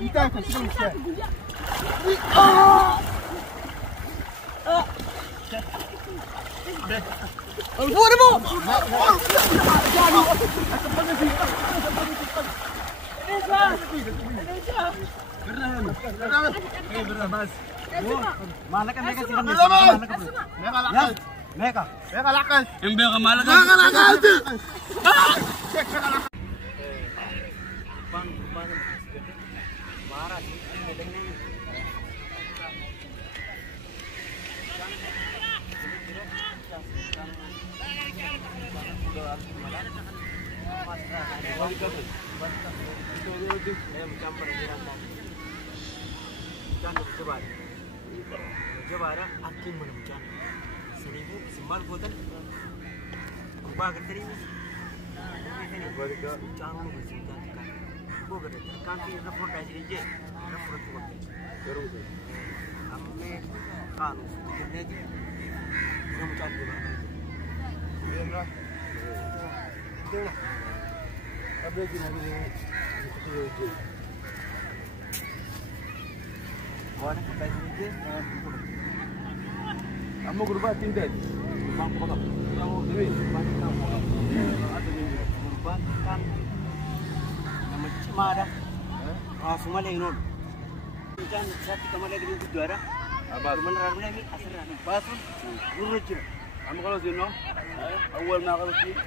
انت شنو مشى الفورمو Jabara akin menemukan seribu sembal buatan apa kerja ini? Mereka jangan bersihkan kan. Bukan kan ini report aja je, report tu. Terus. Kami kan kerja ni menemukan juga. Iya. Iya. Apa yang ini? Mana kita ini? Kamu berubah tindak, bang potong. Kamu duit, bang potong. Ada ni berubah kan, nama cuma ada. Semua lagi non. Jangan satu kamar lagi di juara. Abang mana lagi asal basun, urut je. Kamu kalau sini, awal nak kalau sini,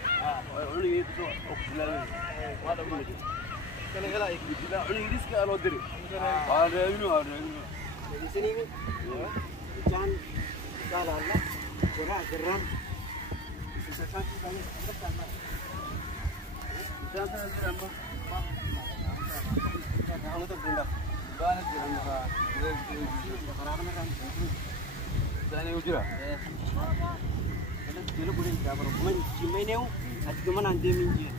ini itu okey. Ada mana? Kalau kalau ikut tidak, ini risk kalau diri. Ada ini. Di sini ni, jangan kalau Allah geram. Sesuatu banyak tak nak. Jangan geram. Kalau tu benda, banyak geram lah. Geram kan. Jangan ujura. Kalau dulu boleh tak berapa. Cuma ni, hati cuma nanti minji.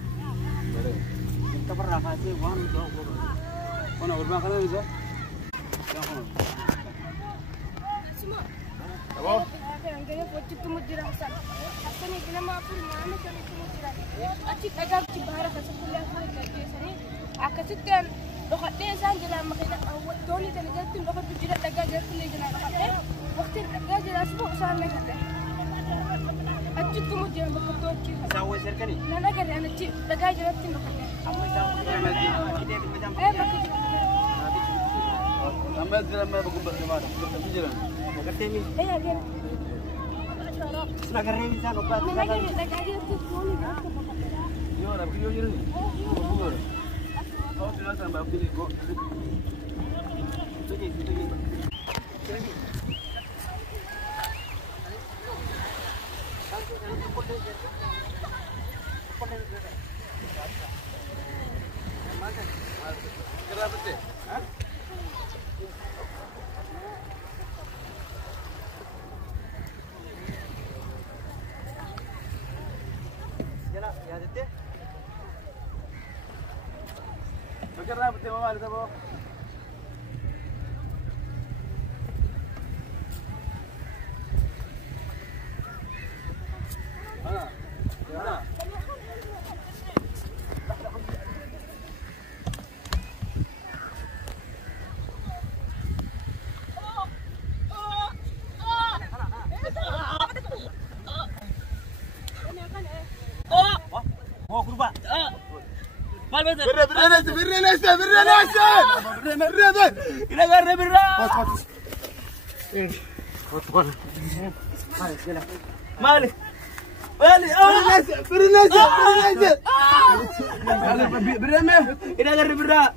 Kita pernah kasih uang untuk mana urban kan bisa? Semua. Apa? Yang kena pocit tu mujurah sah. Apa ni kena maafkan mana kena mujurah. Acik agak cibara kasih kuliah kuliah kerja sini. Akasih kan dokat dia sah jalan makanya awak Tony jalan jalan tu dokat mujurah agak jalan kuliah jalan dokat dia. Waktu agak jalan semua usaha mereka deh. Acik tu mujurah dokat tu acik. Sahaja serkan ni. Nana kerja anak cik agak jalan tu dokat dia. Sampai jalan mana berkumpul di mana? Jalan. Kerja ni. Ya. Senagar ni bisa kumpul. Nana kerja tu Tony dah. Yo, tapi yo ni. Berkumpul. Kau sudah sampai pilih go. Itu ni. Kenapa sih? Ya dete. Kenapa sih mama ada apa? Mana? Oh, kurba. Mal betul. Birra. Ina garre birra. Pot. Hai, jalan. Mal. Birra. Ina garre birra.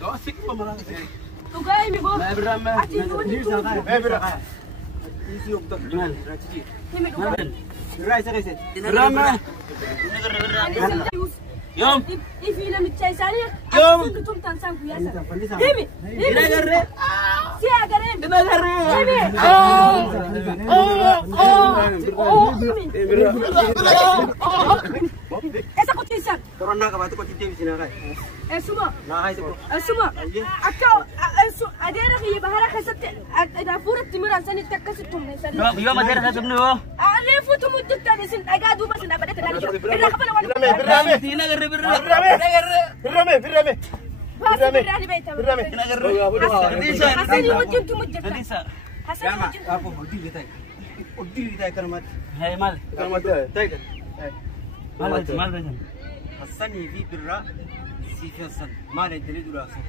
Dosik pemerang. Tugai mi bo. Birra. Isi untuk gimana? Raci. Birra saya. Birra. Yom. Ifi la mitchay saniya. Yom. Tum tansan kuyasa. Dimi. Ina garre. Si agare. Ina garre. Dimi. Esa kotisan. Corona ka ba to kotin di sini kai? Suma. Nah, itu. Suma. Akau adera ki bahara kasat ada furat timiran sani takasitum ne sani. Yo madera ka subnu. Ale futu muduk tadi sin aga duba sin abada tadi. Birra kapala wan. Birra. Ina garre birra. Birra. براني بيتها حسن يوجد تمجد حسن يوجد أبو أدي لي كلمات هاي مال كلمات تايجر مال حسني في برا سيف حسن ما ندري دولا حسن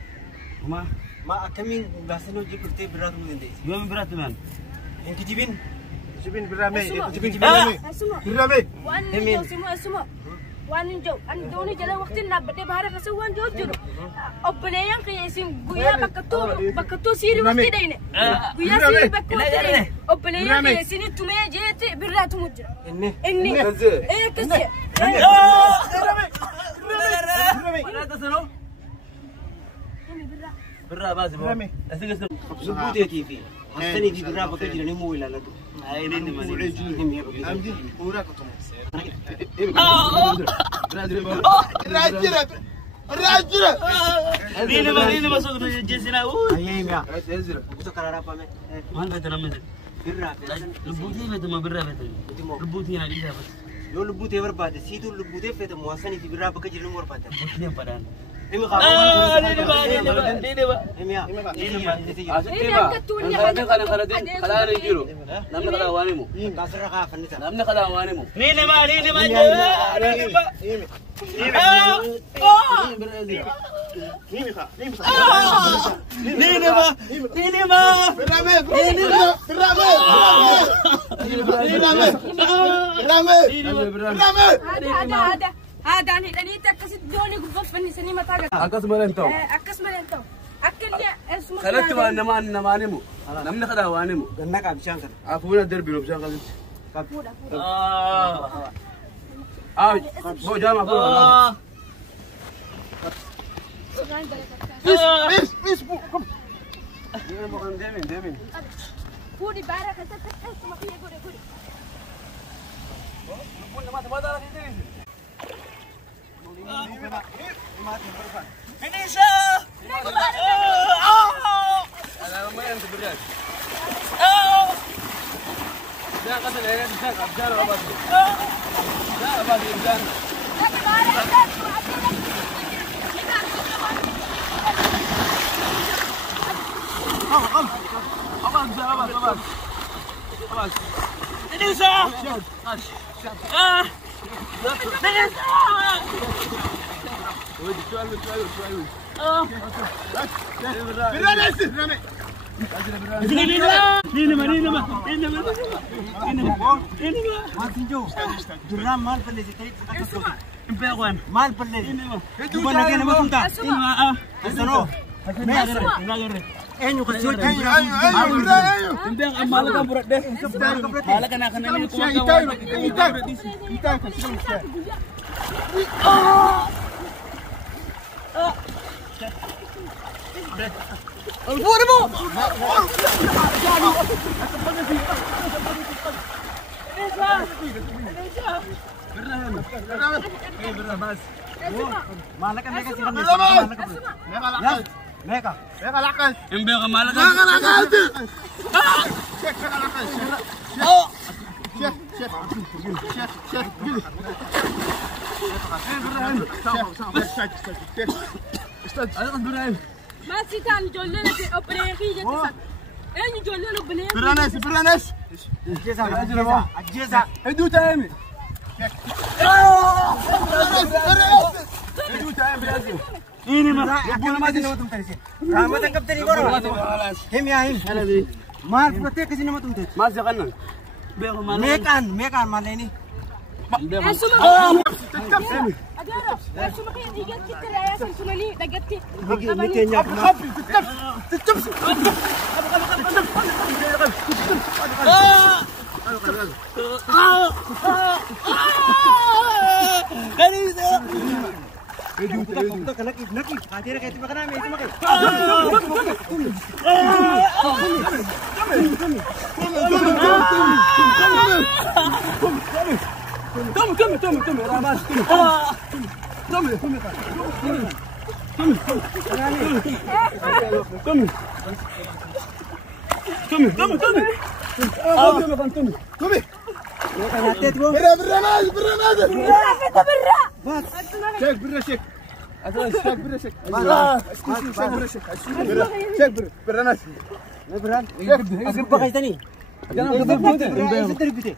ما أكمل بحسن وجه كرتي برا تمو دندي يوم برات مان إنك جبين برامي وأنا جو اسمه وأنا جو أنا دوني جلا وقت نبدأ بحرك أسوان جو جرو أبليان كيسين غيا بكتو سيري وقت دينه غيا سيري بكتو دينه أبليان كيسين تومي جيت برات مجرى إني إيه كسي برا بازي برامي زبوتي تيفي حسني في برا بكجي نمو إلى لدو هاي نين ماني أمدي وراك توم نين ما سوق جيسنا أيام يا بس كرارا بامي مال بيتنا من برا لبوتي بيتما برا بيتنا لبوتي أنا ليش بس يو لبوتي برباد سيدو لبوتي في تمو حسني في برا بكجي نمو برباد لبوتي بدان إمي خاطر نين با إمي يا خلا نجيرو نمنا خلا وانيمو كاسر خا فنيسا نمنا خلا وانيمو نين با هذا أنا اللي تكسر دوني قبض فني سني تاجر. أكاس مرنتو. أكاس مرنتو. أكل يا اسمه. خلت ما نمانيمو. نمنا خلا وانيمو. جنّا كابشان كذا. أفونا دربي لو بشان كذا. كابودا. بو جامع بو. بس بو. يلا بقول دمين. كودي بارك كسر ما فيه كودي. بقول ما تعرف تدري. فينيشا أنا ما أنت برجال لا قتل عيال إنسان أبجال وأبجال لا أبجال أبجال فينيشا ما سيتان جولنا في أبريقي جت أين جولنا بلين برانس أجهزة ادو تايمي ادو تايمي لازم ini mah bukan mati nama tuh tadi. Kamu tangkap tadi korang. Hem ya hem. Mal protek ke sini nama tuh tadi. Mas jangan nang. Mekan mana ini? أصلا شاك برا شاك. شاك برا شاك. شاك برا. برا ناس. برا. أقرب بقى تاني. أنا أقدر بودن. برا.